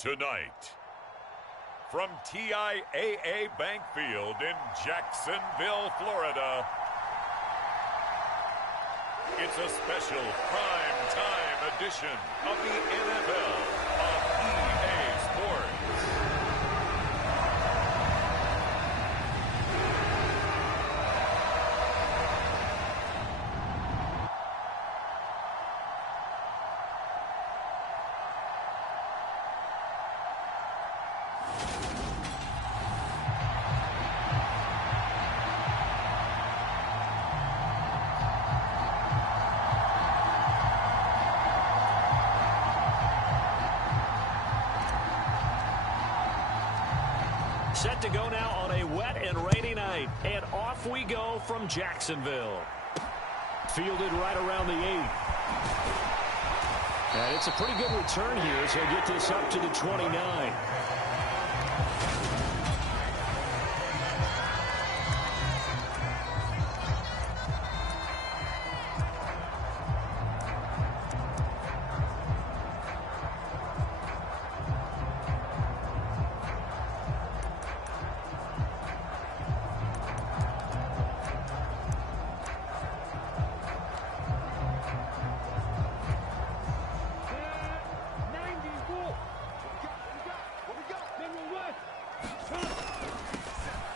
Tonight, from TIAA Bank Field in Jacksonville, Florida, it's a special prime time edition of the NFL on EA Sports. Set to go now on a wet and rainy night. And off we go from Jacksonville. Fielded right around the 8. And it's a pretty good return here as he'll get this up to the 29.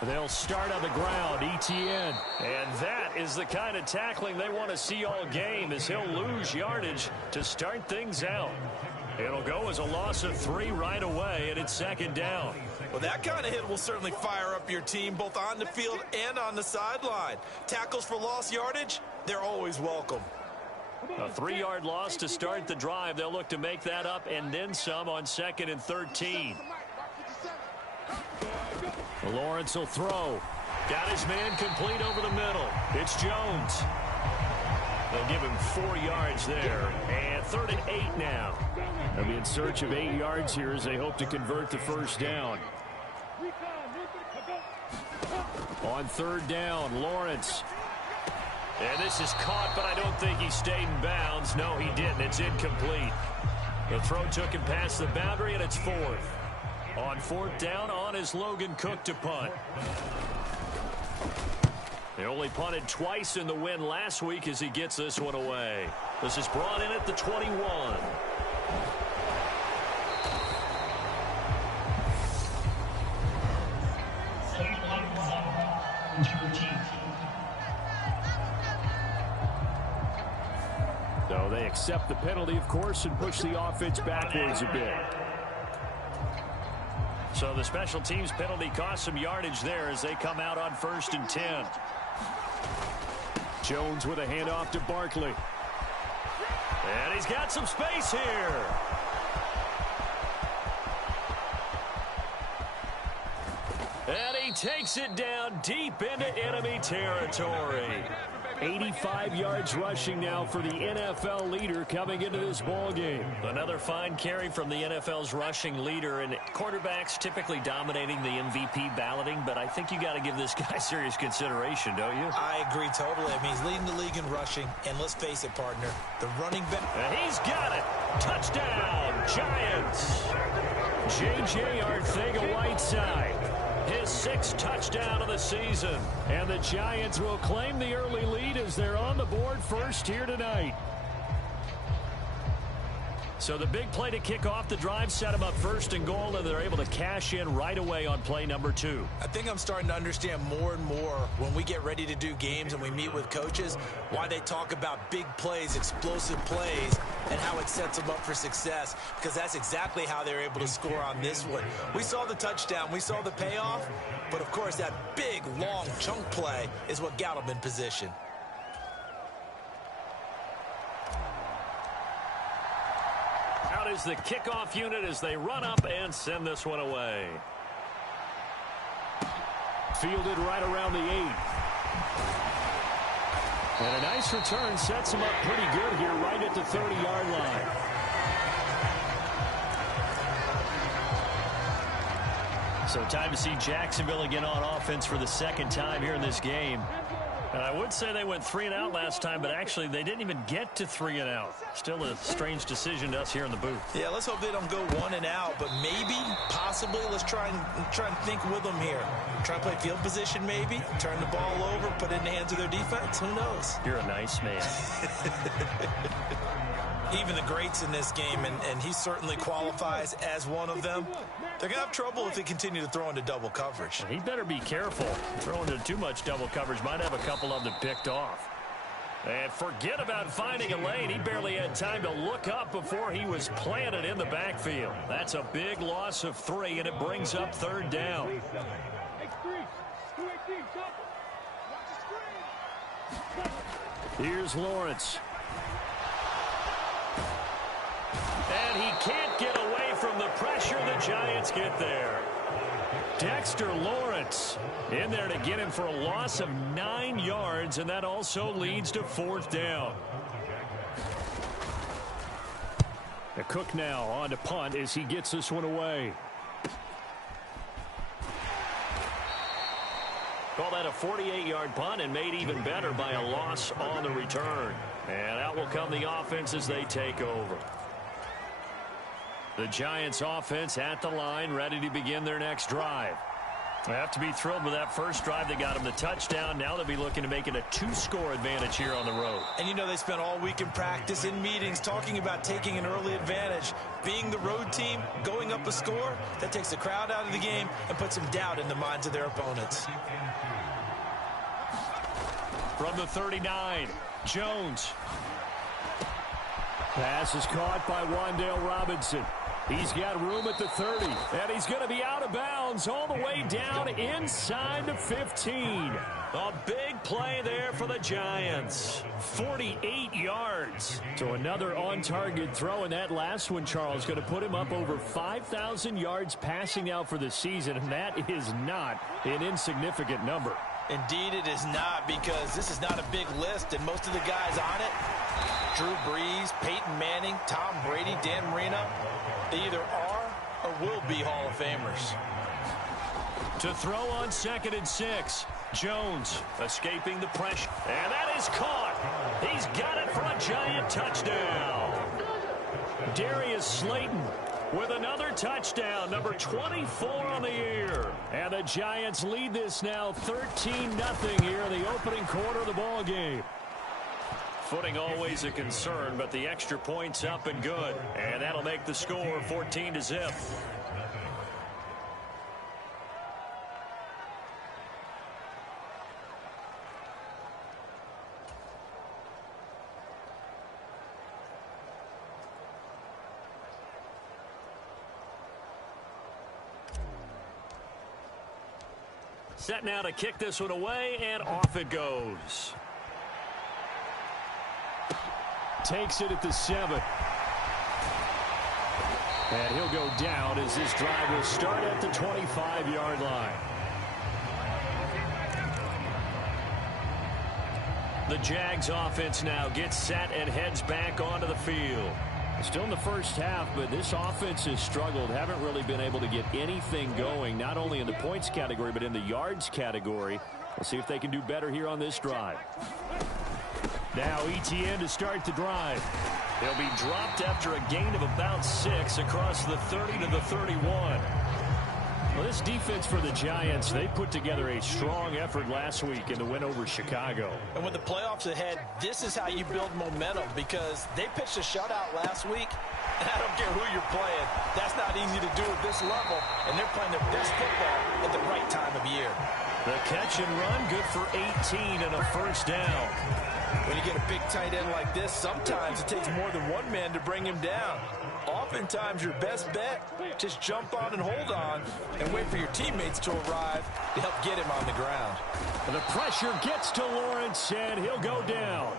They'll start on the ground, ETN. And that is the kind of tackling they want to see all game as he'll lose yardage to start things out. It'll go as a loss of 3 right away, and it's second down. Well, that kind of hit will certainly fire up your team both on the field and on the sideline. Tackles for lost yardage, they're always welcome. A 3-yard loss to start the drive. They'll look to make that up and then some on 2nd and 13. Lawrence will throw. Got his man complete over the middle. It's Jones. They'll give him 4 yards there. And 3rd and 8 now. They'll be in search of 8 yards here as they hope to convert the first down. On 3rd down, Lawrence. And this is caught, but I don't think he stayed in bounds. No, he didn't. It's incomplete. The throw took him past the boundary, and it's 4th. On 4th down, on is Logan Cook to punt. They only punted twice in the win last week as he gets this one away. This is brought in at the 21. So they accept the penalty, of course, and push the offense backwards a bit. So the special teams penalty cost some yardage there as they come out on 1st and 10. Jones with a handoff to Barkley. And he's got some space here. And he takes it down deep into enemy territory. 85 yards rushing now for the NFL leader coming into this ball game. Another fine carry from the NFL's rushing leader, and quarterbacks typically dominating the MVP balloting, but I think you got to give this guy serious consideration, don't you? I agree totally. I mean, he's leading the league in rushing, and let's face it, partner, the running back. And he's got it. Touchdown, Giants. J.J. Arcega-Whiteside. His 6th touchdown of the season. And the Giants will claim the early lead as they're on the board first here tonight. So the big play to kick off the drive set them up 1st and goal, and they're able to cash in right away on play number 2. I think I'm starting to understand more and more when we get ready to do games and we meet with coaches why they talk about big plays, explosive plays, and how it sets them up for success, because that's exactly how they're able to score on this one. We saw the touchdown, we saw the payoff, but of course that big, long chunk play is what got them in position. Out is the kickoff unit as they run up and send this one away. Fielded right around the 8. And a nice return sets him up pretty good here right at the 30-yard line. So time to see Jacksonville again on offense for the 2nd time here in this game. And I would say they went 3 and out last time, but actually they didn't even get to 3 and out. Still a strange decision to us here in the booth. Yeah, let's hope they don't go 1 and out, but maybe, possibly, let's try and think with them here. Try and play field position maybe, turn the ball over, put it in the hands of their defense. Who knows? You're a nice man. Even the greats in this game, and he certainly qualifies as one of them, they're going to have trouble if they continue to throw into double coverage. He better be careful. Throwing into too much double coverage might have a couple of them picked off. And forget about finding a lane. He barely had time to look up before he was planted in the backfield. That's a big loss of 3, and it brings up 3rd down. Here's Lawrence. And he can't get away from the pressure. The Giants get there. Dexter Lawrence in there to get him for a loss of 9 yards, and that also leads to 4th down. The Cook now on to punt as he gets this one away. Call that a 48-yard punt, and made even better by a loss on the return. And out will come the offense as they take over. The Giants offense at the line, ready to begin their next drive. They have to be thrilled with that first drive. They got them the touchdown. Now they'll be looking to make it a 2-score advantage here on the road. And you know, they spent all week in practice, in meetings, talking about taking an early advantage. Being the road team, going up a score, that takes the crowd out of the game and puts some doubt in the minds of their opponents. From the 39, Jones. Pass is caught by Wan'Dale Robinson. He's got room at the 30, and he's going to be out of bounds all the way down inside the 15. A big play there for the Giants. 48 yards. So another on-target throw, and that last one, Charles, going to put him up over 5,000 yards passing now for the season, and that is not an insignificant number. Indeed it is not, because this is not a big list, and most of the guys on it, Drew Brees, Peyton Manning, Tom Brady, Dan Marino, they either are or will be Hall of Famers. To throw on 2nd and 6. Jones escaping the pressure. And that is caught. He's got it for a Giant touchdown. Darius Slayton with another touchdown, number 24 on the year. And the Giants lead this now 13-0 here in the opening quarter of the ball game. Footing always a concern, but the extra point's up and good. And that'll make the score 14-0. Set now to kick this one away, and off it goes. Takes it at the 7. And he'll go down as this drive will start at the 25-yard line. The Jags offense now gets set and heads back onto the field. Still in the first half, but this offense has struggled. Haven't really been able to get anything going, not only in the points category, but in the yards category. We'll see if they can do better here on this drive. Now ETN to start the drive. They'll be dropped after a gain of about 6 across the 30 to the 31. Well, this defense for the Giants, they put together a strong effort last week in the win over Chicago. And with the playoffs ahead, this is how you build momentum, because they pitched a shutout last week, and I don't care who you're playing. That's not easy to do at this level, and they're playing their best football at the right time of year. The catch and run, good for 18 and a first down. When you get a big tight end like this, sometimes it takes more than one man to bring him down. Oftentimes, your best bet, just jump on and hold on and wait for your teammates to arrive to help get him on the ground. And the pressure gets to Lawrence, and he'll go down.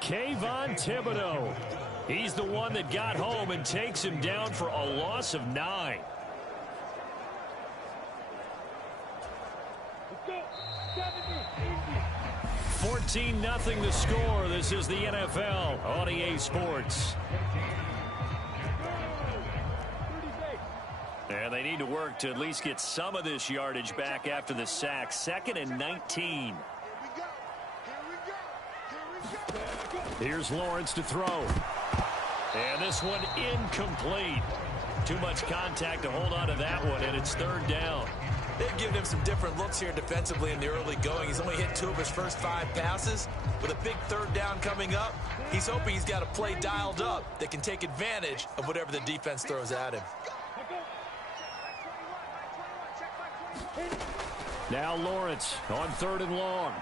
Kayvon Thibodeau. He's the one that got home and takes him down for a loss of 9. Let's go. 14-0 the score. This is the NFL on EA Sports. And they need to work to at least get some of this yardage back after the sack. 2nd and 19. Here's Lawrence to throw. And this one incomplete. Too much contact to hold on to that one, and it's third down. They've given him some different looks here defensively in the early going. He's only hit 2 of his first 5 passes. With a big third down coming up, he's hoping he's got a play dialed up that can take advantage of whatever the defense throws at him. Now Lawrence on 3rd and long.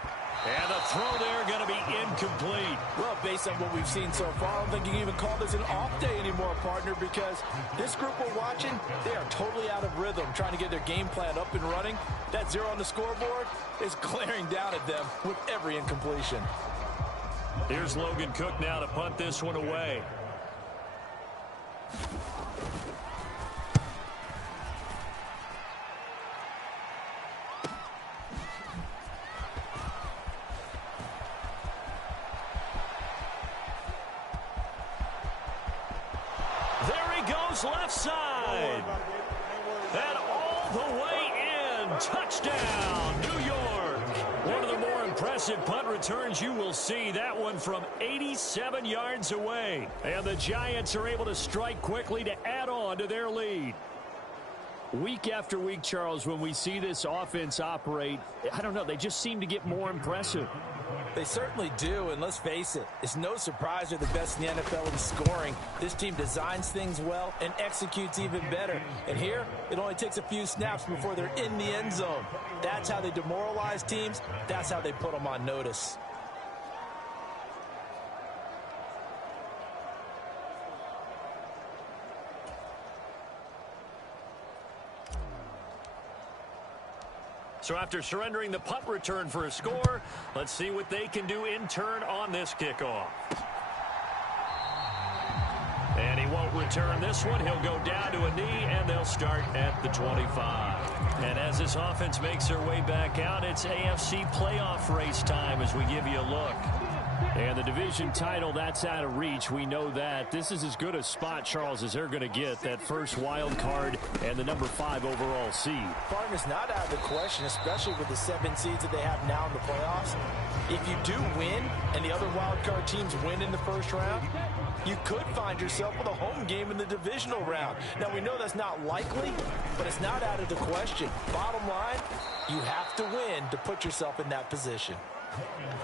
And the throw there going to be incomplete. Well, based on what we've seen so far, I don't think you can even call this an off day anymore, partner, because this group we're watching, they are totally out of rhythm, trying to get their game plan up and running. That 0 on the scoreboard is glaring down at them with every incompletion. Here's Logan Cook now to punt this one away. Left side. And all the way in. Touchdown, New York. One of the more impressive punt returns you will see. That one from 87 yards away. And the Giants are able to strike quickly to add on to their lead. Week after week, Charles, when we see this offense operate, I don't know, they just seem to get more impressive. They certainly do, and let's face it, it's no surprise they're the best in the NFL in scoring. This team designs things well and executes even better. And here, it only takes a few snaps before they're in the end zone. That's how they demoralize teams. That's how they put them on notice. So after surrendering the punt return for a score, let's see what they can do in turn on this kickoff. And he won't return this one. He'll go down to a knee, and they'll start at the 25. And as this offense makes their way back out, it's AFC playoff race time as we give you a look. And the division title, that's out of reach. We know that. This is as good a spot, Charles, as they're going to get. That first wild card and the number 5 overall seed. Partner's not out of the question, especially with the 7 seeds that they have now in the playoffs. If you do win and the other wild card teams win in the first round, you could find yourself with a home game in the divisional round. Now, we know that's not likely, but it's not out of the question. Bottom line, you have to win to put yourself in that position.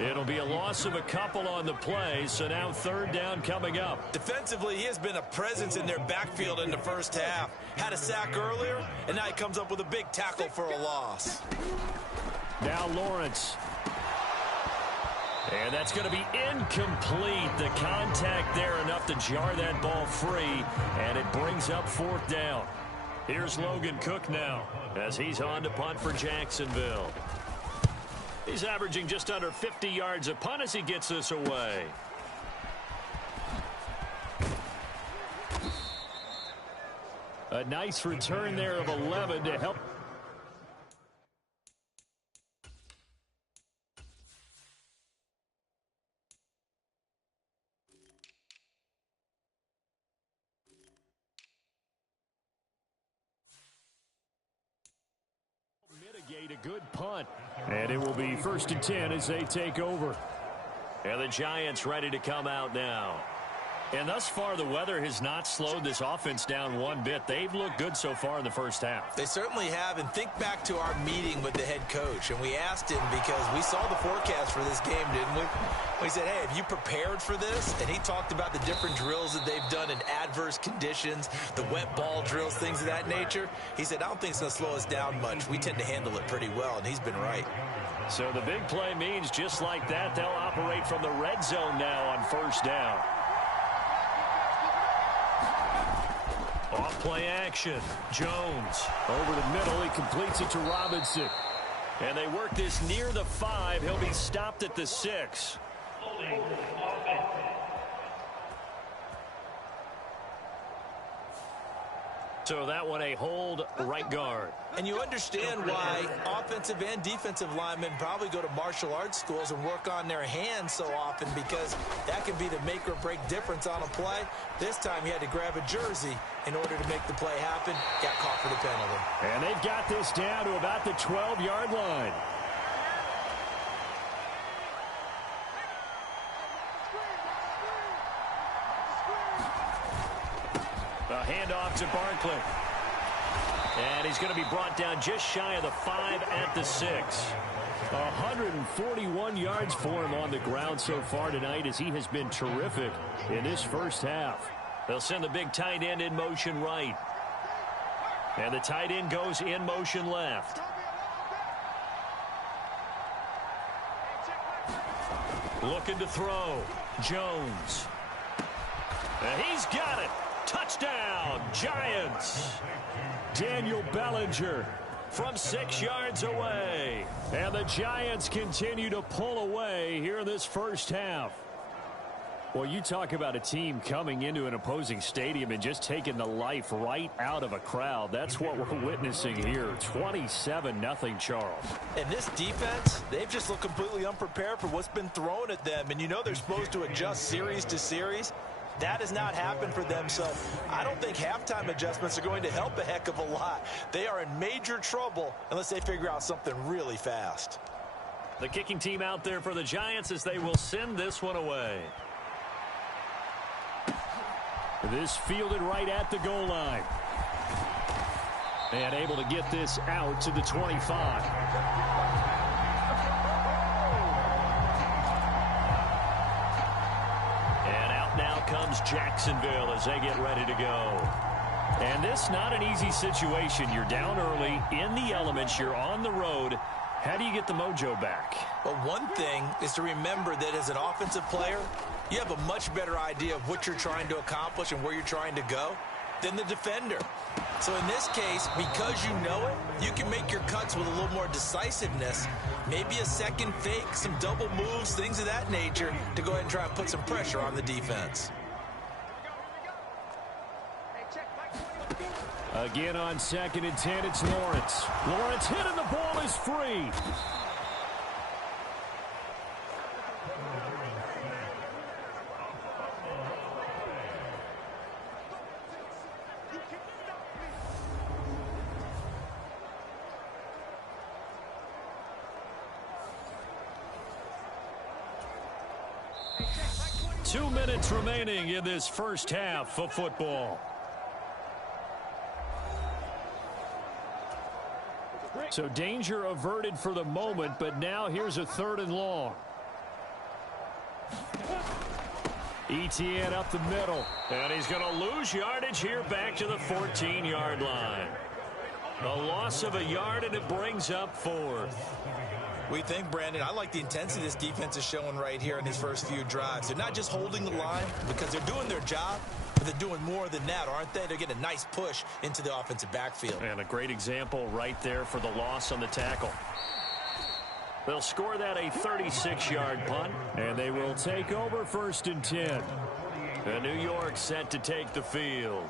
It'll be a loss of a couple on the play, so now third down coming up. Defensively, he has been a presence in their backfield in the first half. Had a sack earlier, and now he comes up with a big tackle for a loss. Now Lawrence. And that's going to be incomplete. The contact there enough to jar that ball free, and it brings up 4th down. Here's Logan Cook now as he's on to punt for Jacksonville. He's averaging just under 50 yards a punt as he gets this away. A nice return there of 11 to help. Mitigate a good punt. And it will be 1st and 10 as they take over. And the Giants ready to come out now. And thus far, the weather has not slowed this offense down one bit. They've looked good so far in the first half. They certainly have. And think back to our meeting with the head coach. And we asked him because we saw the forecast for this game, didn't we? We said, hey, have you prepared for this? And he talked about the different drills that they've done in adverse conditions, the wet ball drills, things of that nature. He said, I don't think it's going to slow us down much. We tend to handle it pretty well, and he's been right. So the big play means just like that, they'll operate from the red zone now on 1st down. Off play action. Jones over the middle. He completes it to Robinson. And they work this near the 5. He'll be stopped at the 6. So that one a hold right guard. And you understand why offensive and defensive linemen probably go to martial arts schools and work on their hands so often, because that can be the make or break difference on a play. This time he had to grab a jersey in order to make the play happen. Got caught for the penalty. And they've got this down to about the 12-yard line. Handoff to Barkley. And he's going to be brought down just shy of the 5 at the 6. 141 yards for him on the ground so far tonight as he has been terrific in this first half. They'll send the big tight end in motion right. And the tight end goes in motion left. Looking to throw. Jones. And he's got it. Touchdown, Giants. Daniel Bellinger from 6 yards away. And the Giants continue to pull away here in this first half. Well, you talk about a team coming into an opposing stadium and just taking the life right out of a crowd. That's what we're witnessing here. 27-0, Charles. And this defense, they've just looked completely unprepared for what's been thrown at them. And you know they're supposed to adjust series to series. That has not happened for them, so I don't think halftime adjustments are going to help a heck of a lot. They are in major trouble unless they figure out something really fast. The kicking team out there for the Giants as they will send this one away. This fielded right at the goal line. And able to get this out to the 25. And out now comes Jacksonville as they get ready to go. And this not an easy situation. You're down early, in the elements, you're on the road. How do you get the mojo back? Well, one thing is to remember that as an offensive player, you have a much better idea of what you're trying to accomplish and where you're trying to go than the defender. So in this case, because you know it, you can make your cuts with a little more decisiveness, maybe a second fake, some double moves, things of that nature, to go ahead and try and put some pressure on the defense. Again on 2nd and 10, it's Lawrence. Lawrence hit and the ball is free. Two minutes remaining in this first half of football. So danger averted for the moment, but now here's a 3rd and long. Etienne up the middle. And he's going to lose yardage here back to the 14-yard line. A loss of a yard, and it brings up 4th. We think, Brandon, I like the intensity this defense is showing right here in these first few drives. They're not just holding the line because they're doing their job, but they're doing more than that, aren't they? They're getting a nice push into the offensive backfield. And a great example right there for the loss on the tackle. They'll score that a 36-yard punt, and they will take over 1st and 10. And New York set to take the field.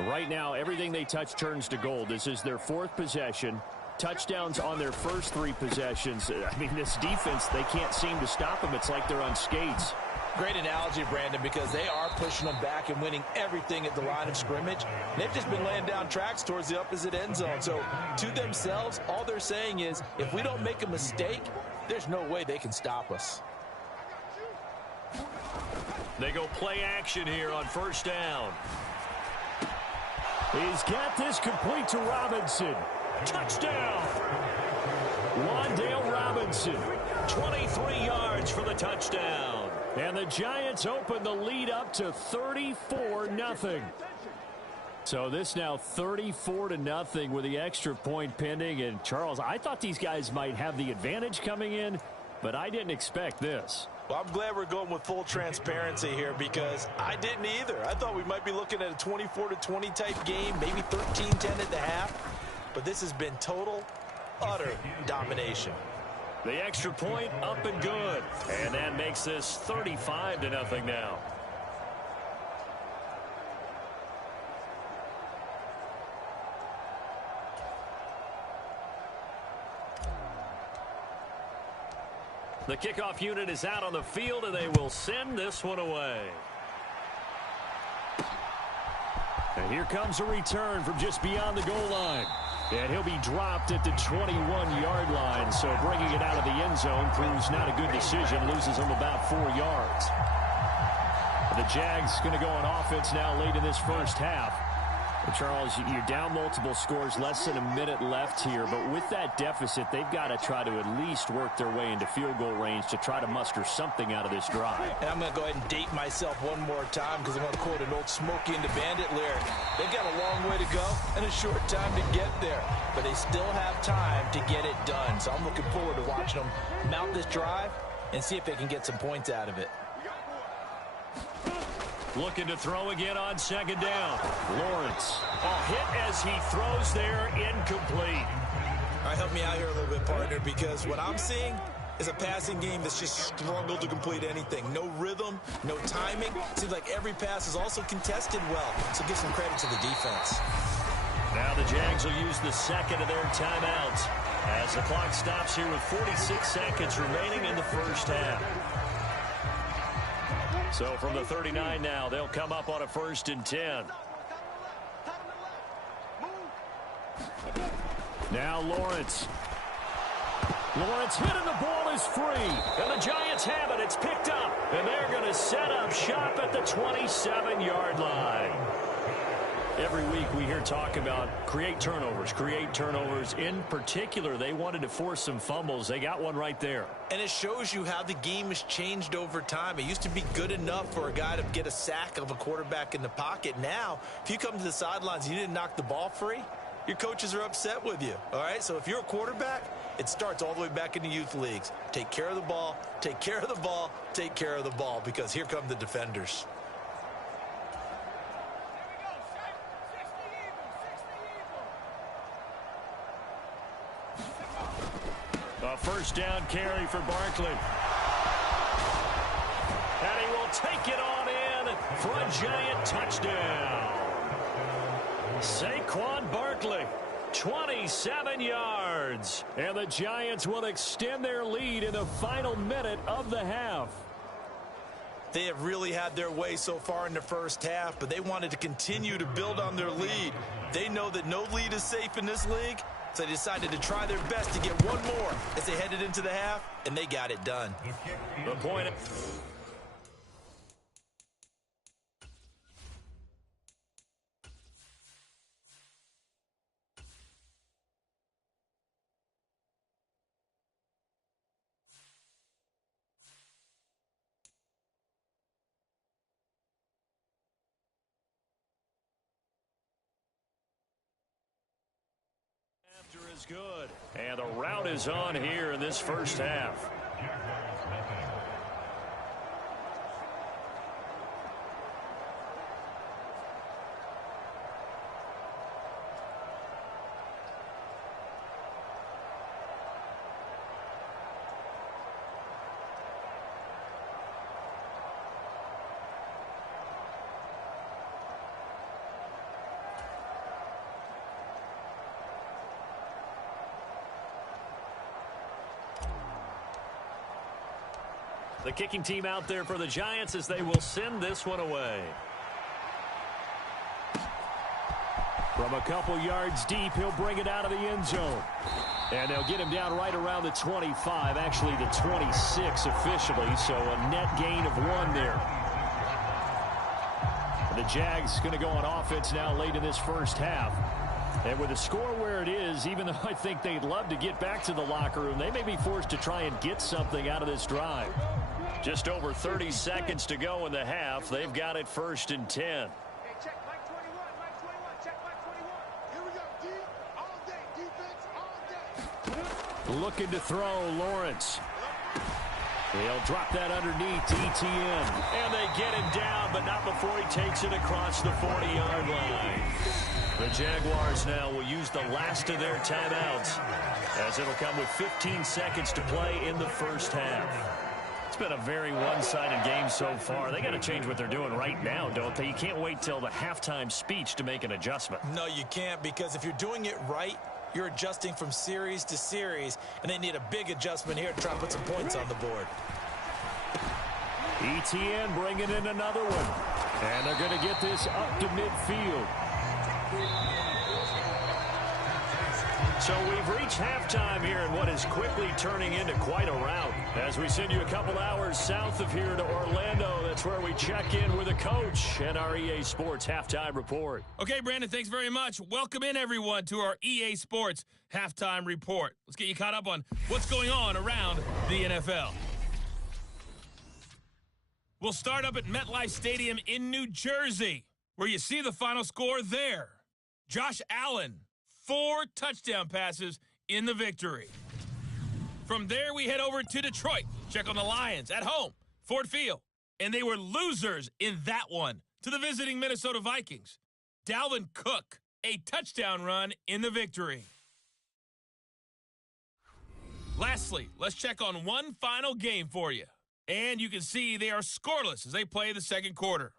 Right now, everything they touch turns to gold. This is their 4th possession. Touchdowns on their first 3 possessions. I mean, this defense, they can't seem to stop them. It's like they're on skates. Great analogy, Brandon, because they are pushing them back and winning everything at the line of scrimmage. They've just been laying down tracks towards the opposite end zone. So to themselves, all they're saying is, if we don't make a mistake, there's no way they can stop us. They go play action here on 1st down. He's got this complete to Robinson. Touchdown! Wan'Dale Robinson, 23 yards for the touchdown. And the Giants open the lead up to 34-0. So this now 34-0 with the extra point pending. And Charles, I thought these guys might have the advantage coming in, but I didn't expect this. Well, I'm glad we're going with full transparency here because I didn't either. I thought we might be looking at a 24-20 type game, maybe 13-10 at the half. But this has been total, utter domination. The extra point up and good. And that makes this 35-0 now. The kickoff unit is out on the field, and they will send this one away. And here comes a return from just beyond the goal line. And he'll be dropped at the 21-yard line. So bringing it out of the end zone proves not a good decision. Loses him about 4 yards. The Jags going to go on offense now late in this first half. Charles, you're down multiple scores, less than a minute left here, but with that deficit, they've got to try to at least work their way into field goal range to try to muster something out of this drive. And I'm going to go ahead and date myself one more time because I'm going to quote an old Smokey and the Bandit lyric. They've got a long way to go and a short time to get there, but they still have time to get it done. So I'm looking forward to watching them mount this drive and see if they can get some points out of it. Looking to throw again on second down. Lawrence. A hit as he throws there, incomplete. All right, help me out here a little bit, partner, because what I'm seeing is a passing game that's just struggled to complete anything. No rhythm, no timing. Seems like every pass is also contested well, so give some credit to the defense. Now the Jags will use the second of their timeouts as the clock stops here with 46 seconds remaining in the first half. So from the 39 now, they'll come up on a 1st and 10. Now Lawrence. Lawrence hit and the ball is free. And the Giants have it. It's picked up. And they're going to set up shop at the 27-yard line. Every week we hear talk about create turnovers. In particular, they wanted to force some fumbles. They got one right there. And it shows you how the game has changed over time. It used to be good enough for a guy to get a sack of a quarterback in the pocket. Now, if you come to the sidelines and you didn't knock the ball free, your coaches are upset with you. All right, so if you're a quarterback, it starts all the way back in the youth leagues. Take care of the ball, take care of the ball, take care of the ball, because here come the defenders. A first down carry for Barkley. And he will take it on in for a Giant touchdown. Saquon Barkley, 27 yards. And the Giants will extend their lead in the final minute of the half. They have really had their way so far in the first half, but they wanted to continue to build on their lead. They know that no lead is safe in this league, so they decided to try their best to get one more as they headed into the half, and they got it done. The point. Is good. And the route is on here in this first half. The kicking team out there for the Giants as they will send this one away. From a couple yards deep, he'll bring it out of the end zone. And they'll get him down right around the 25, actually the 26 officially, so a net gain of 1 there. The Jags going to go on offense now late in this first half. And with the score where it is, even though I think they'd love to get back to the locker room, they may be forced to try and get something out of this drive. Just over 30 seconds to go in the half. They've got it 1st and 10. Hey, check Mike 21, Mike 21, check Mike 21. Here we go, D, all day, defense, all day. Looking to throw, Lawrence. He'll drop that underneath to ETN. And they get him down, but not before he takes it across the 40-yard line. The Jaguars now will use the last of their timeouts, as it'll come with 15 seconds to play in the first half. It's been a very one-sided game so far. They got to change what they're doing right now, don't they? You can't wait till the halftime speech to make an adjustment. No, you can't, because if you're doing it right, you're adjusting from series to series, and they need a big adjustment here to try and put some points on the board. ETN bringing in another one. And they're going to get this up to midfield. So we've reached halftime here in what is quickly turning into quite a rout. As we send you a couple hours south of here to Orlando, that's where we check in with a coach and our EA Sports Halftime Report. Okay, Brandon, thanks very much. Welcome in, everyone, to our EA Sports Halftime Report. Let's get you caught up on what's going on around the NFL. We'll start up at MetLife Stadium in New Jersey, where you see the final score there. Josh Allen, 4 touchdown passes in the victory. From there, we head over to Detroit. Check on the Lions at home, Ford Field. And they were losers in that one to the visiting Minnesota Vikings. Dalvin Cook, a touchdown run in the victory. Lastly, let's check on one final game for you. And you can see they are scoreless as they play the second quarter.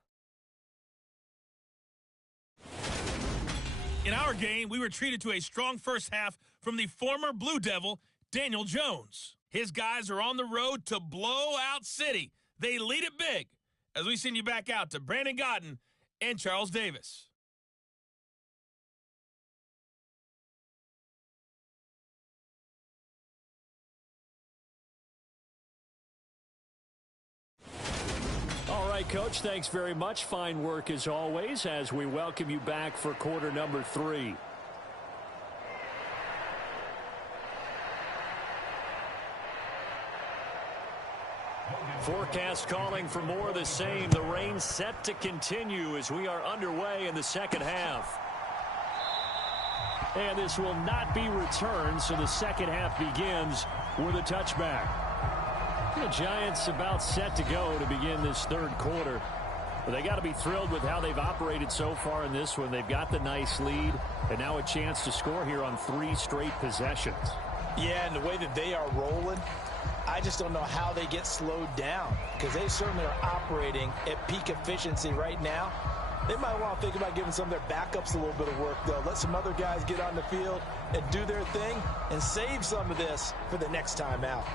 In our game, we were treated to a strong first half from the former Blue Devil, Daniel Jones. His guys are on the road to Blowout City. They lead it big as we send you back out to Brandon Godden and Charles Davis. All right, Coach, thanks very much. Fine work as always as we welcome you back for quarter number 3. Forecast calling for more of the same. The rain set to continue as we are underway in the second half. And this will not be returned, so the second half begins with a touchback. The Giants about set to go to begin this third quarter. But they got to be thrilled with how they've operated so far in this one. They've got the nice lead, and now a chance to score here on 3 straight possessions. Yeah, and the way that they are rolling, I just don't know how they get slowed down, because they certainly are operating at peak efficiency right now. They might want to think about giving some of their backups a little bit of work, though. Let some other guys get on the field and do their thing and save some of this for the next time out.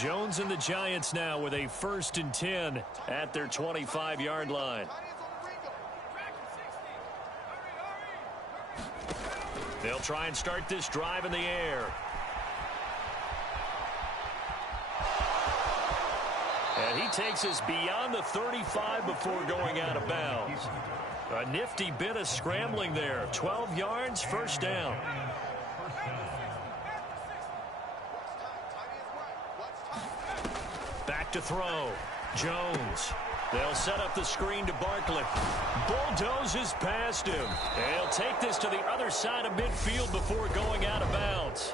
Jones and the Giants now with a 1st and 10 at their 25-yard line. They'll try and start this drive in the air. And he takes us beyond the 35 before going out of bounds. A nifty bit of scrambling there. 12 yards, 1st down. Back to throw. Jones. They'll set up the screen to Barkley. Bulldozes past him. And he'll take this to the other side of midfield before going out of bounds.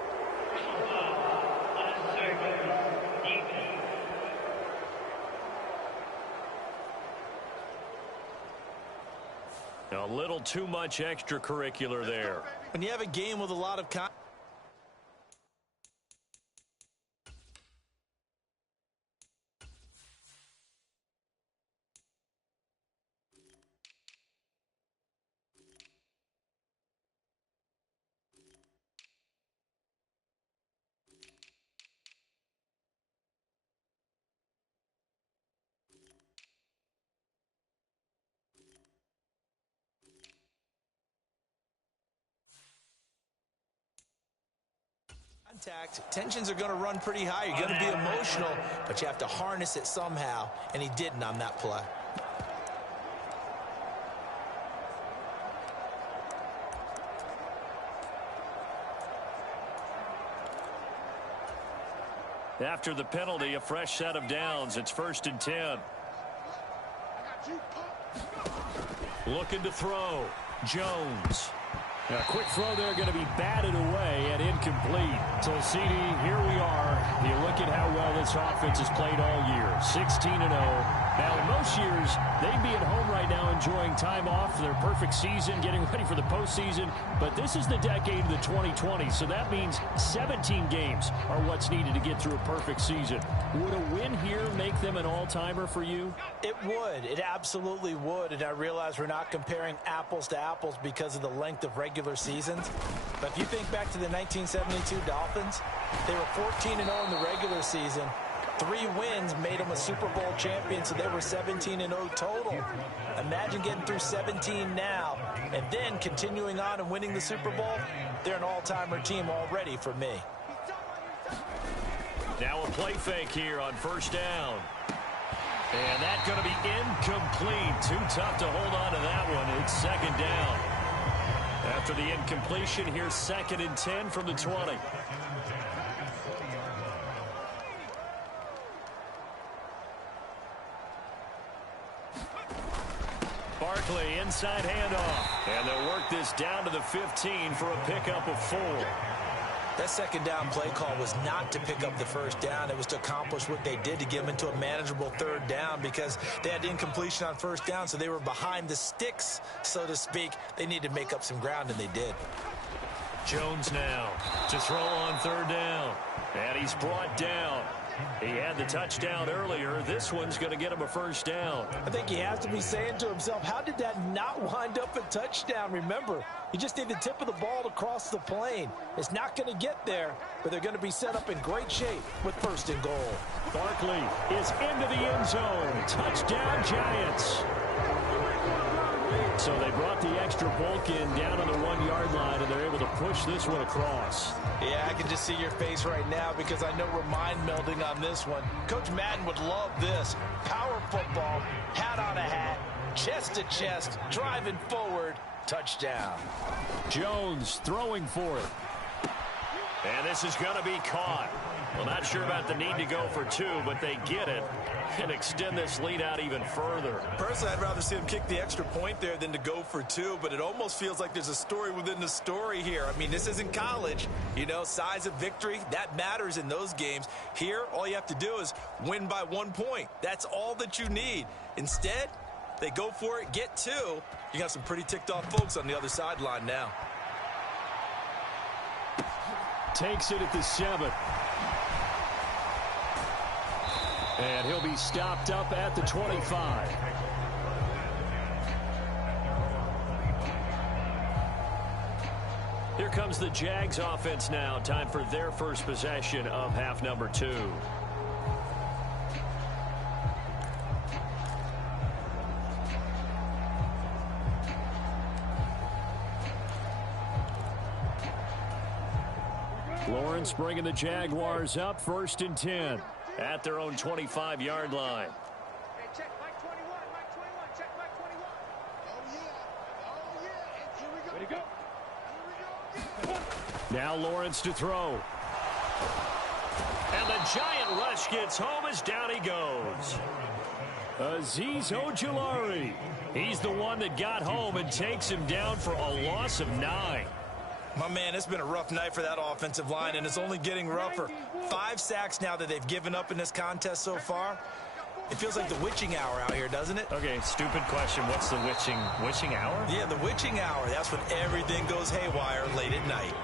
A little too much extracurricular there. When you have a game with a lot of contact, tensions are going to run pretty high. You're going to be emotional, but you have to harness it somehow, and he didn't on that play. After the penalty, a fresh set of downs. It's 1st and 10. Looking to throw. Jones. A quick throw there, going to be batted away and incomplete. So, CD, here we are. You look at how well this offense has played all year. 16-0. Now, in most years, they'd be at home right now enjoying time off for their perfect season, getting ready for the postseason. But this is the decade of the 2020s, so that means 17 games are what's needed to get through a perfect season. Would a win here make them an all-timer for you? It would. It absolutely would. And I realize we're not comparing apples to apples because of the length of regular seasons. But if you think back to the 1972 Dolphins, they were 14-0 in the regular season. 3 wins made them a Super Bowl champion, so they were 17-0 total. Imagine getting through 17 now and then continuing on and winning the Super Bowl. They're an all-timer team already for me. Now a play fake here on 1st down. And that's going to be incomplete. Too tough to hold on to that one. It's 2nd down. After the incompletion, here's 2nd and 10 from the 20. Barkley, inside handoff. And they'll work this down to the 15 for a pickup of 4. That 2nd down play call was not to pick up the 1st down. It was to accomplish what they did, to get them into a manageable 3rd down, because they had incompletion on 1st down, so they were behind the sticks, so to speak. They needed to make up some ground, and they did. Jones now to throw on 3rd down. And he's brought down. He had the touchdown earlier. This one's going to get him a 1st down. I think he has to be saying to himself, how did that not wind up a touchdown? Remember, you just need the tip of the ball to cross the plane. It's not going to get there, but they're going to be set up in great shape with 1st and goal. Barkley is into the end zone. Touchdown, Giants. So they brought the extra bulk in down on the 1-yard line, and they're able to push this one across. Yeah, I can just see your face right now because I know we're mind melding on this one. Coach Madden would love this. Power football, hat on a hat, chest to chest, driving forward, touchdown. Jones throwing for it. And this is going to be caught. Well, not sure about the need to go for 2, but they get it and extend this lead out even further. Personally, I'd rather see him kick the extra point there than to go for 2, but it almost feels like there's a story within the story here. I mean, this isn't college. You know, size of victory, that matters in those games. Here, all you have to do is win by 1 point. That's all that you need. Instead, they go for it, get 2. You got some pretty ticked off folks on the other sideline now. Takes it at the 7. And he'll be stopped up at the 25. Here comes the Jags offense now. Time for their first possession of half number 2. Lawrence bringing the Jaguars up 1st and 10 at their own 25-yard line. Hey, check Mike 21, Mike 21, check Mike 21. Oh, yeah, and here we go. Way to go. Here we go. Now Lawrence to throw. And the giant rush gets home as down he goes. Azeez Ojulari. He's the one that got home and takes him down for a loss of 9. My man, it's been a rough night for that offensive line, and it's only getting rougher. 5 sacks now that they've given up in this contest so far. It feels like the witching hour out here, doesn't it? Okay, stupid question. What's the witching hour? Yeah, the witching hour. That's when everything goes haywire late at night.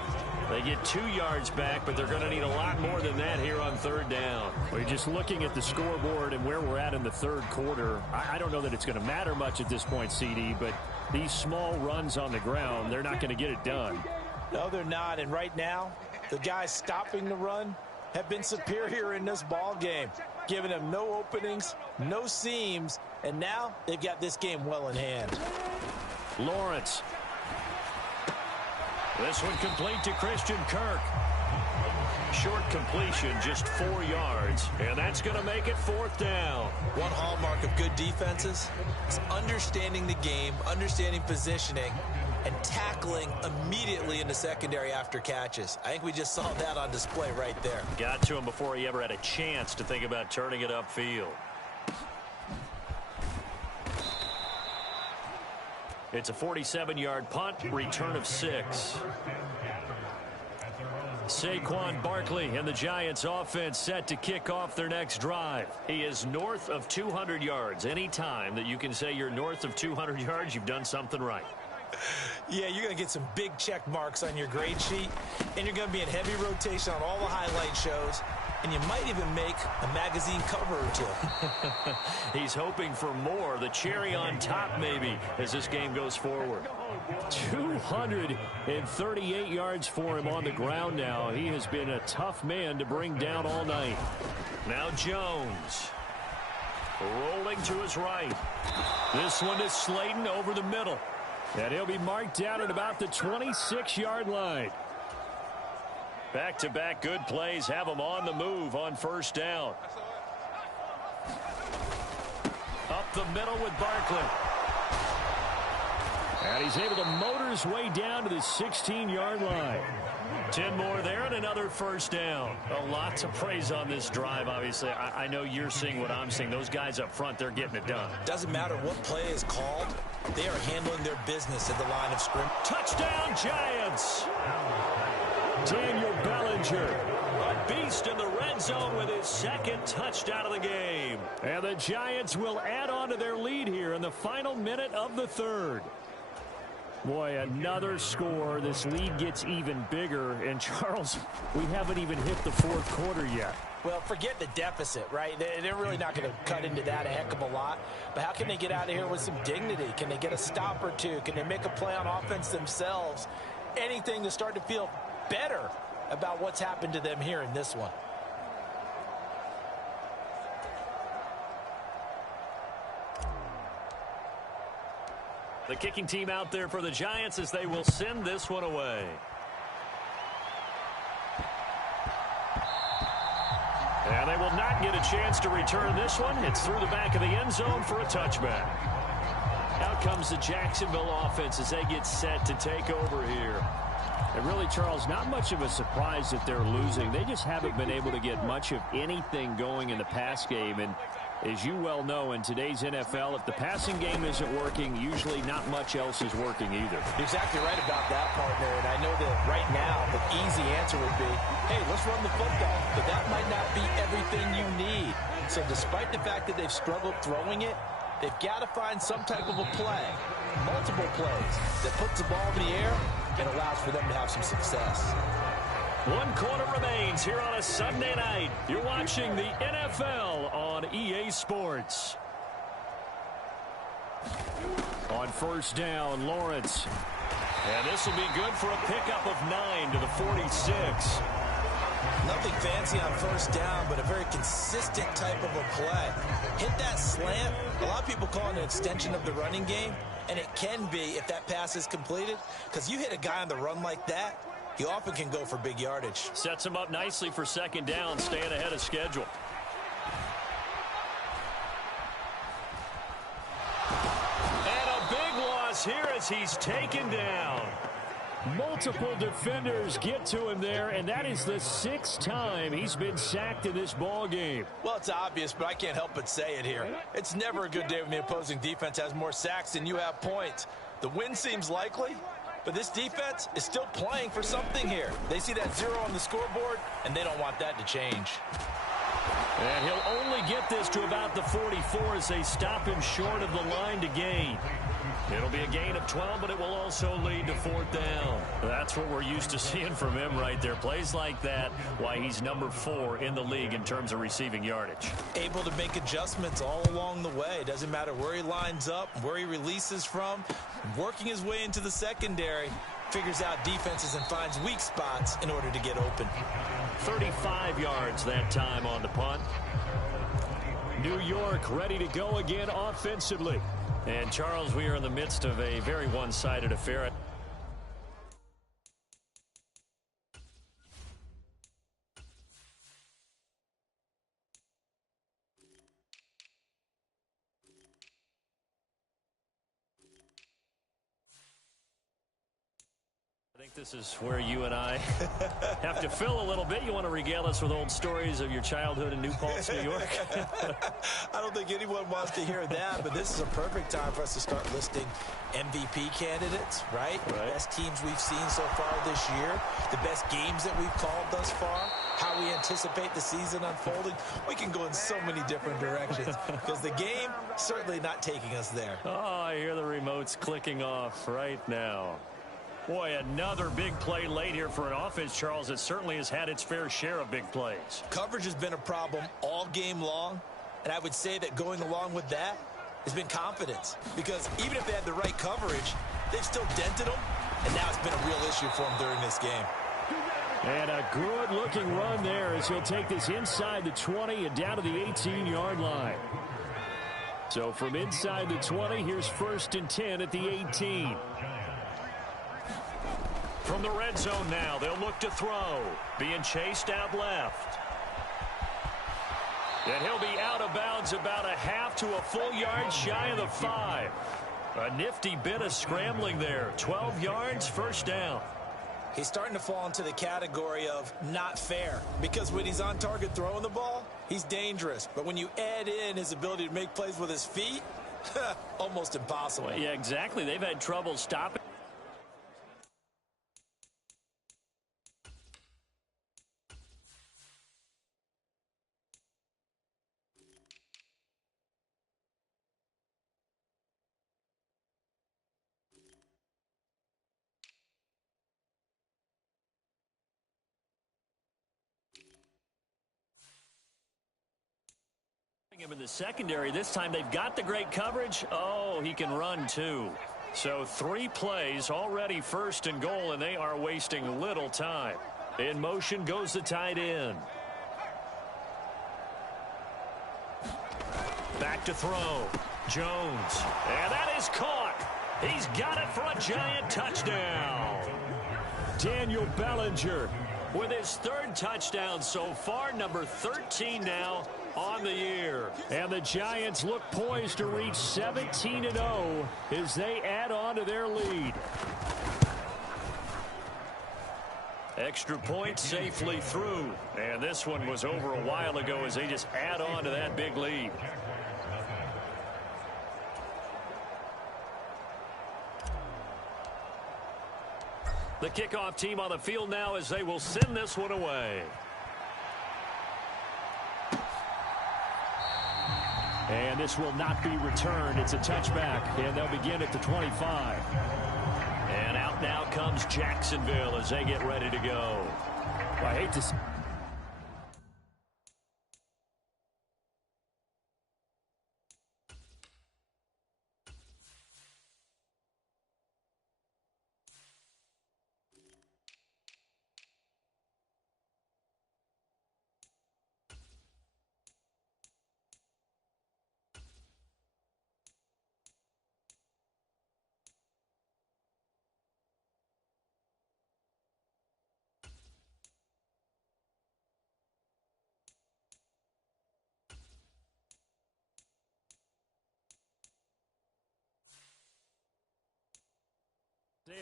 They get 2 yards back, but they're going to need a lot more than that here on 3rd down. We're just looking at the scoreboard and where we're at in the 3rd quarter. I don't know that it's going to matter much at this point, CD, but these small runs on the ground, they're not going to get it done. No, they're not. And right now, the guys stopping the run have been superior in this ball game, giving them no openings, no seams, and now they've got this game well in hand. Lawrence. This one complete to Christian Kirk. Short completion, just 4 yards, and that's going to make it 4th down. One hallmark of good defenses is understanding the game, understanding positioning, and tackling immediately in the secondary after catches. I think we just saw that on display right there. Got to him before he ever had a chance to think about turning it upfield. It's a 47-yard punt, return of 6. Saquon Barkley and the Giants offense set to kick off their next drive. He is north of 200 yards. Any time that you can say you're north of 200 yards, you've done something right. Yeah, you're going to get some big check marks on your grade sheet, and you're going to be in heavy rotation on all the highlight shows, and you might even make a magazine cover or 2. He's hoping for more, the cherry on top maybe, as this game goes forward. 238 yards for him on the ground now. He has been a tough man to bring down all night. Now Jones. Rolling to his right. This one is Slayton over the middle. And he'll be marked down at about the 26-yard line. Back-to-back good plays have him on the move on 1st down. Up the middle with Barkley. And he's able to motor his way down to the 16-yard line. 10 more there and another 1st down. A lot to praise on this drive, obviously. I know you're seeing what I'm seeing. Those guys up front, they're getting it done. Doesn't matter what play is called. They are handling their business at the line of scrimmage. Touchdown, Giants! Daniel Bellinger, a beast in the red zone with his 2nd touchdown of the game. And the Giants will add on to their lead here in the final minute of the 3rd. Boy, another score. This lead gets even bigger. And, Charles, we haven't even hit the 4th quarter yet. Well, forget the deficit, right? They're really not going to cut into that a heck of a lot. But how can they get out of here with some dignity? Can they get a stop or 2? Can they make a play on offense themselves? Anything to start to feel better about what's happened to them here in this one. The kicking team out there for the Giants as they will send this one away. And they will not get a chance to return this one. It's through the back of the end zone for a touchback. Out comes the Jacksonville offense as they get set to take over here. And really, Charles, not much of a surprise that they're losing. They just haven't been able to get much of anything going in the pass game. And as you well know, in today's NFL, if the passing game isn't working, usually not much else is working either. You're exactly right about that, partner. And I know that right now the easy answer would be, hey, let's run the football. But that might not be everything you need. So despite the fact that they've struggled throwing it, they've got to find some type of a play, multiple plays, that puts the ball in the air and allows for them to have some success. 1 quarter remains here on a Sunday night. You're watching the NFL on EA Sports. On 1st down, Lawrence. And this will be good for a pickup of 9 to the 46. Nothing fancy on 1st down, but a very consistent type of a play. Hit that slant. A lot of people call it an extension of the running game, and it can be if that pass is completed, because you hit a guy on the run like that, he often can go for big yardage. Sets him up nicely for second down, staying ahead of schedule. And a big loss here as he's taken down. Multiple defenders get to him there, and that is the 6th time he's been sacked in this ball game. Well, it's obvious, but I can't help but say it here. It's never a good day when the opposing defense has more sacks than you have points. The win seems likely, but this defense is still playing for something here. They see that 0 on the scoreboard, and they don't want that to change. And he'll only get this to about the 44 as they stop him short of the line to gain. It'll be a gain of 12, but it will also lead to 4th down. That's what we're used to seeing from him right there. Plays like that, why he's number 4 in the league in terms of receiving yardage. Able to make adjustments all along the way. Doesn't matter where he lines up, where he releases from. Working his way into the secondary. Figures out defenses and finds weak spots in order to get open. 35 yards that time on the punt. New York ready to go again offensively. And, Charles, we are in the midst of a very one-sided affair. I think this is where you and I have to fill a little bit. You want to regale us with old stories of your childhood in New Paltz, New York? I don't think anyone wants to hear that, but this is a perfect time for us to start listing MVP candidates, right? The best teams we've seen so far this year, the best games that we've called thus far, how we anticipate the season unfolding. We can go in so many different directions because the game certainly not taking us there. Oh, I hear the remotes clicking off right now. Boy, another big play late here for an offense, Charles, that certainly has had its fair share of big plays. Coverage has been a problem all game long, and I would say that going along with that has been confidence. Because even if they had the right coverage, they've still dented them, and now it's been a real issue for them during this game. And a good-looking run there as he'll take this inside the 20 and down to the 18-yard line. So from inside the 20, here's 1st and 10 at the 18. From the red zone now, they'll look to throw. Being chased out left. And he'll be out of bounds about a half to a full yard shy of the 5. A nifty bit of scrambling there. 12 yards, 1st down. He's starting to fall into the category of not fair. Because when he's on target throwing the ball, he's dangerous. But when you add in his ability to make plays with his feet, almost impossible. Well, yeah, exactly. They've had trouble stopping. Him in the secondary. This time they've got the great coverage. Oh, he can run too. So 3 plays already 1st and goal, and they are wasting little time. In motion goes the tight end. Back to throw. Jones. And that is caught. He's got it for a giant touchdown. Daniel Bellinger with his 3rd touchdown so far, number 13 now on the year. And the Giants look poised to reach 17-0 as they add on to their lead. Extra point safely through. And this one was over a while ago as they just add on to that big lead. The kickoff team on the field now as they will send this one away. And this will not be returned. It's a touchback, and they'll begin at the 25. And out now comes Jacksonville as they get ready to go. I hate to...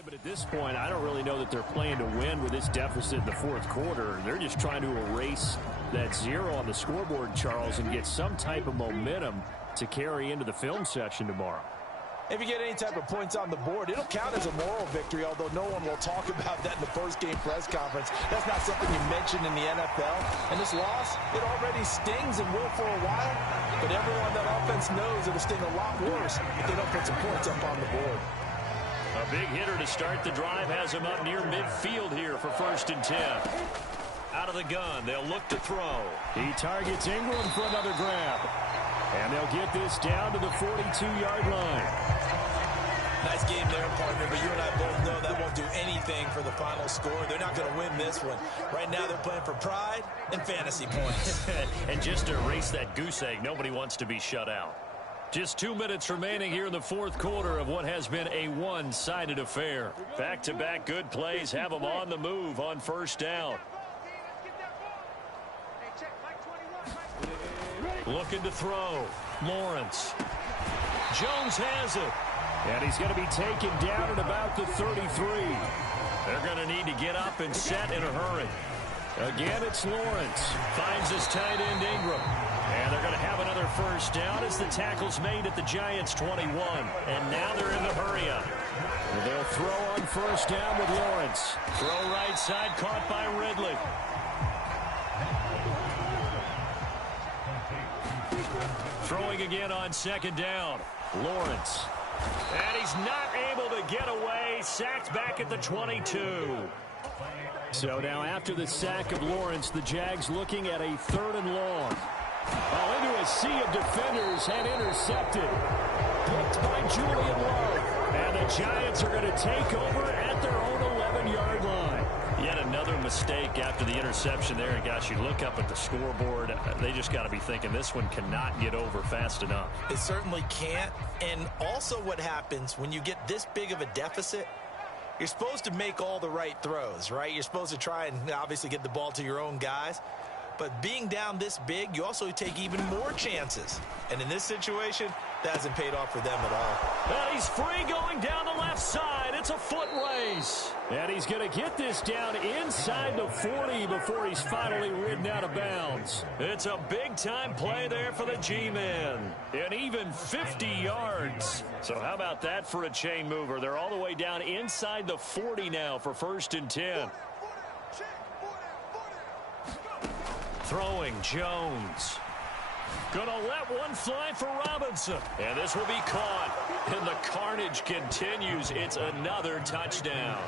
But at this point, I don't really know that they're playing to win with this deficit in the fourth quarter. They're just trying to erase that zero on the scoreboard, Charles, and get some type of momentum to carry into the film session tomorrow. If you get any type of points on the board, it'll count as a moral victory, although no one will talk about that in the post-game press conference. That's not something you mentioned in the NFL. And this loss, it already stings and will for a while, but everyone that offense knows it'll sting a lot worse if they don't put some points up on the board. A big hitter to start the drive has him up near midfield here for 1st and 10. Out of the gun, they'll look to throw. He targets Ingram for another grab. And they'll get this down to the 42-yard line. Nice game there, partner, but you and I both know that won't do anything for the final score. They're not going to win this one. Right now they're playing for pride and fantasy points. And just to erase that goose egg, nobody wants to be shut out. Just 2 minutes remaining here in the fourth quarter of what has been a one-sided affair. Back-to-back good plays have them on the move on 1st down. Looking to throw. Lawrence. Jones has it. And he's going to be taken down at about the 33. They're going to need to get up and set in a hurry. Again, it's Lawrence. Finds his tight end Ingram. And they're going to have another 1st down as the tackle's made at the Giants' 21. And now they're in the hurry-up. They'll throw on 1st down with Lawrence. Throw right side, caught by Ridley. Throwing again on 2nd down. Lawrence. And he's not able to get away. Sacked back at the 22. So now after the sack of Lawrence, the Jags looking at a 3rd and long. Oh, into a sea of defenders and intercepted. Picked by Julian Love. And the Giants are going to take over at their own 11-yard line. Yet another mistake after the interception there. And gosh, you look up at the scoreboard, they just got to be thinking this one cannot get over fast enough. It certainly can't. And also what happens when you get this big of a deficit, you're supposed to make all the right throws, right? You're supposed to try and obviously get the ball to your own guys. But being down this big, you also take even more chances. And in this situation, that hasn't paid off for them at all. And he's free going down the left side. It's a foot race. And he's going to get this down inside the 40 before he's finally ridden out of bounds. It's a big-time play there for the G-Men. And even 50 yards. So how about that for a chain mover? They're all the way down inside the 40 now for 1st and 10. Throwing Jones. Gonna let one fly for Robinson. And this will be caught. And the carnage continues. It's another touchdown.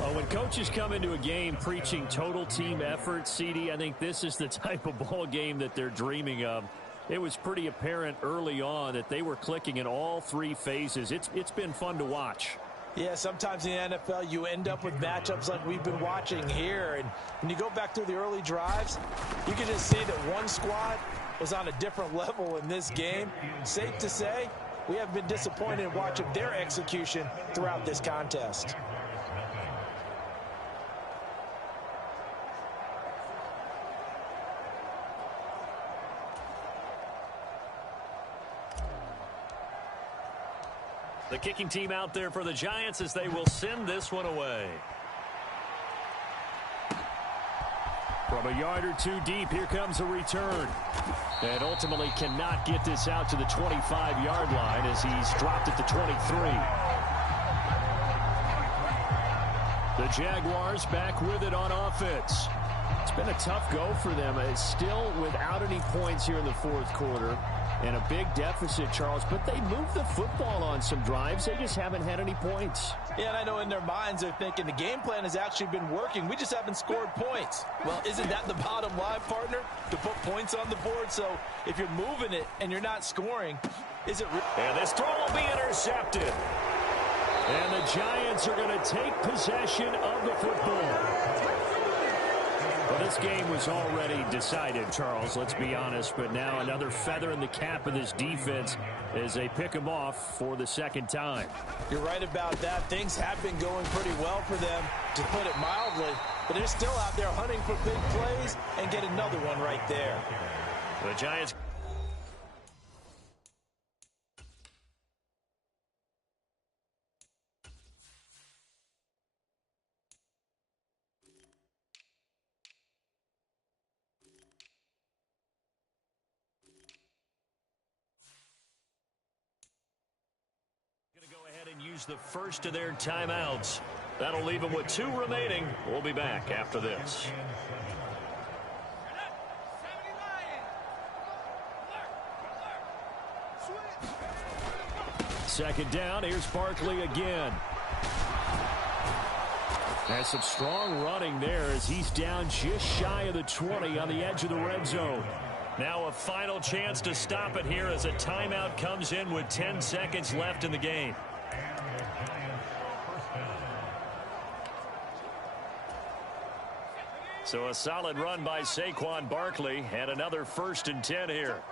Well, when coaches come into a game preaching total team effort, CD, I think this is the type of ball game that they're dreaming of. It was pretty apparent early on that they were clicking in all 3 phases. It's been fun to watch. Yeah, sometimes in the NFL you end up with matchups like we've been watching here. And when you go back through the early drives, you can just see that one squad was on a different level in this game. Safe to say, we have been disappointed in watching their execution throughout this contest. The kicking team out there for the Giants as they will send this one away. From a yard or 2 deep, here comes a return. And ultimately cannot get this out to the 25-yard line as he's dropped at the 23. The Jaguars back with it on offense. It's been a tough go for them. It's still without any points here in the fourth quarter. And a big deficit, Charles, but they moved the football on some drives. They just haven't had any points. Yeah, and I know in their minds they're thinking the game plan has actually been working. We just haven't scored points. Well, isn't that the bottom line, partner? To put points on the board. So if you're moving it and you're not scoring, is it... And this throw will be intercepted. And the Giants are going to take possession of the football. Well, this game was already decided, Charles, let's be honest. But now another feather in the cap of this defense as they pick them off for the 2nd time. You're right about that. Things have been going pretty well for them, to put it mildly. But they're still out there hunting for big plays and get another one right there. The Giants... use the first of their timeouts. That'll leave them with 2 remaining. We'll be back after this. Second down, here's Barkley again. Has some strong running there as he's down just shy of the 20 on the edge of the red zone. Now a final chance to stop it here as a timeout comes in with 10 seconds left in the game. So a solid run by Saquon Barkley and another 1st and 10 here.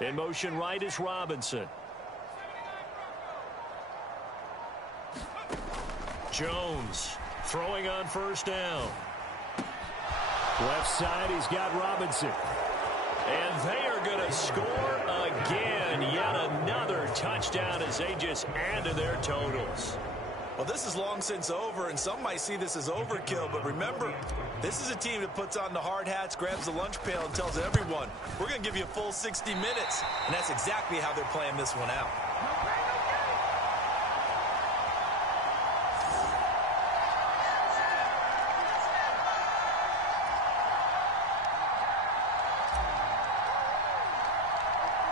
In motion right is Robinson. Jones throwing on 1st down. Left side, he's got Robinson. And they are going to score again. Yet another touchdown as they just add to their totals. Well, this is long since over, and some might see this as overkill. But remember, this is a team that puts on the hard hats, grabs the lunch pail, and tells everyone, we're going to give you a full 60 minutes. And that's exactly how they're playing this one out.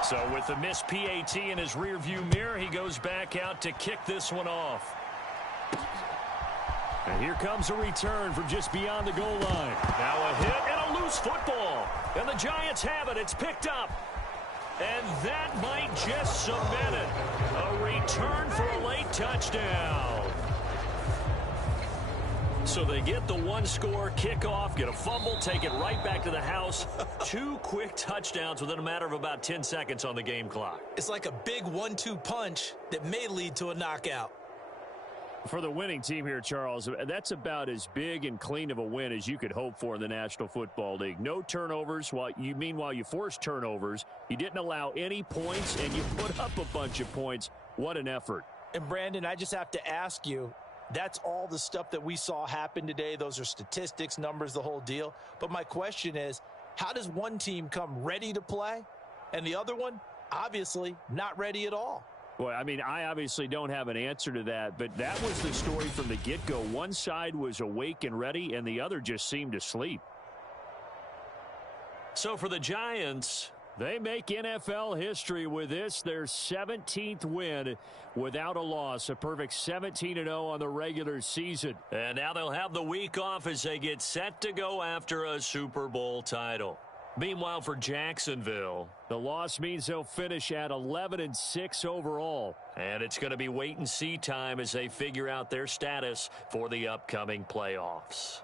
So with the missed PAT in his rearview mirror, he goes back out to kick this one off. And here comes a return from just beyond the goal line. Now a hit and a loose football. And the Giants have it. It's picked up. And that might just cement it. A return for a late touchdown. So they get the 1-score kickoff, get a fumble, take it right back to the house. 2 quick touchdowns within a matter of about 10 seconds on the game clock. It's like a big 1-2 punch that may lead to a knockout. For the winning team here, Charles, that's about as big and clean of a win as you could hope for in the National Football League. No turnovers. Meanwhile, you forced turnovers. You didn't allow any points, and you put up a bunch of points. What an effort. And, Brandon, I just have to ask you, that's all the stuff that we saw happen today. Those are statistics, numbers, the whole deal. But my question is, how does one team come ready to play, and the other one, obviously, not ready at all? Well, I mean, I obviously don't have an answer to that, but that was the story from the get-go. One side was awake and ready, and the other just seemed to sleep. So for the Giants, they make NFL history with this, their 17th win without a loss, a perfect 17-0 on the regular season. And now they'll have the week off as they get set to go after a Super Bowl title. Meanwhile, for Jacksonville, the loss means they'll finish at 11-6 overall. And it's going to be wait-and-see time as they figure out their status for the upcoming playoffs.